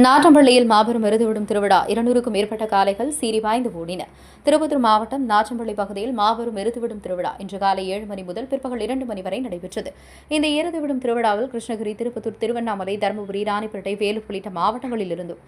நாற்றம்பள்ளியில் மாபெரும் எருதுவிடும் திருவிழா 200க்கும் மேற்பட்ட காளைகள் சீறி பாய்ந்து ஓடின. திருப்பத்தூர் மாவட்டம் நாற்றம்பள்ளி பகுதியில் மாபெரும் எருதுவிடும் திருவிழா இன்று காலை 7 மணி முதல் பிற்பகல் 2 மணி வரை நடைபெற்றது. இந்த எருதுவிடும் திருவிழாவில் கிருஷ்ணகிரி, திருப்பத்தூர், திருவண்ணாமலை, தருமபுரி, ராணிப்பேட்டை, வேலூர் உள்ளிட்ட மாவட்டங்களிலிருந்தும்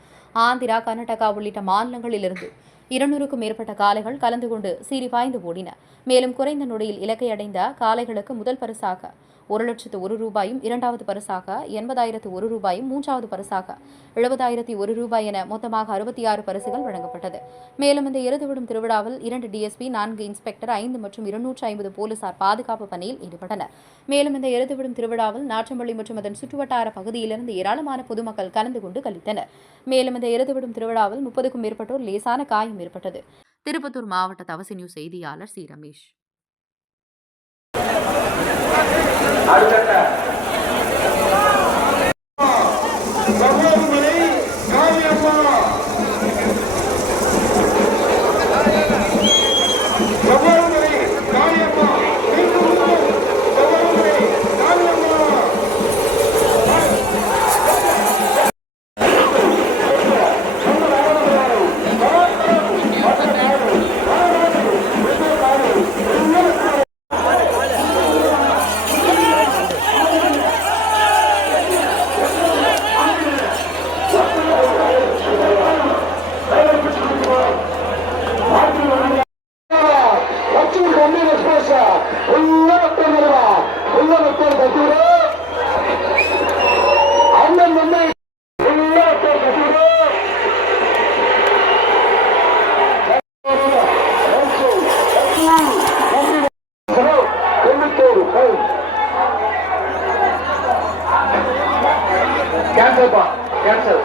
ஆந்திரா, கர்நாடகா உள்ளிட்ட மாநிலங்களிலிருந்து 200க்கும் மேற்பட்ட காளைகள் கலந்து கொண்டு சீறி பாய்ந்து ஓடின. மேலும் குறைந்த நொடியில் இலக்கை அடைந்த காளைகளுக்கு முதல் பரிசாக 1,00,001 ரூபாயும், இரண்டாவது பரிசாக 80,001 ரூபாயும், மூன்றாவது பரிசாக 70,001 ரூபாய் என மொத்தமாக 66 பரிசுகள் வழங்கப்பட்டது. மேலும் இந்த எருதுவிடும் திருவிழாவில் 2 டிஎஸ்பி, 4 இன்ஸ்பெக்டர், 5 மற்றும் 250 போலீசார் பாதுகாப்பு பணியில் ஈடுபட்டனர். மேலும் இந்த எருதுவிடும் திருவிழாவில் நாற்றம்பள்ளி மற்றும் அதன் சுற்றுவட்டார பகுதியிலிருந்து ஏராளமான பொதுமக்கள் கலந்து கொண்டு களித்தனர். மேலும் இந்த எருதுவிடும் திருவிழாவில் 30க்கும் மேற்பட்டோர் லேசான காயம் ஏற்பட்டது. திருப்பத்தூர் மாவட்ட தவசி நியூஸ் செய்தியாளர் சி. ரமேஷ். Cancel.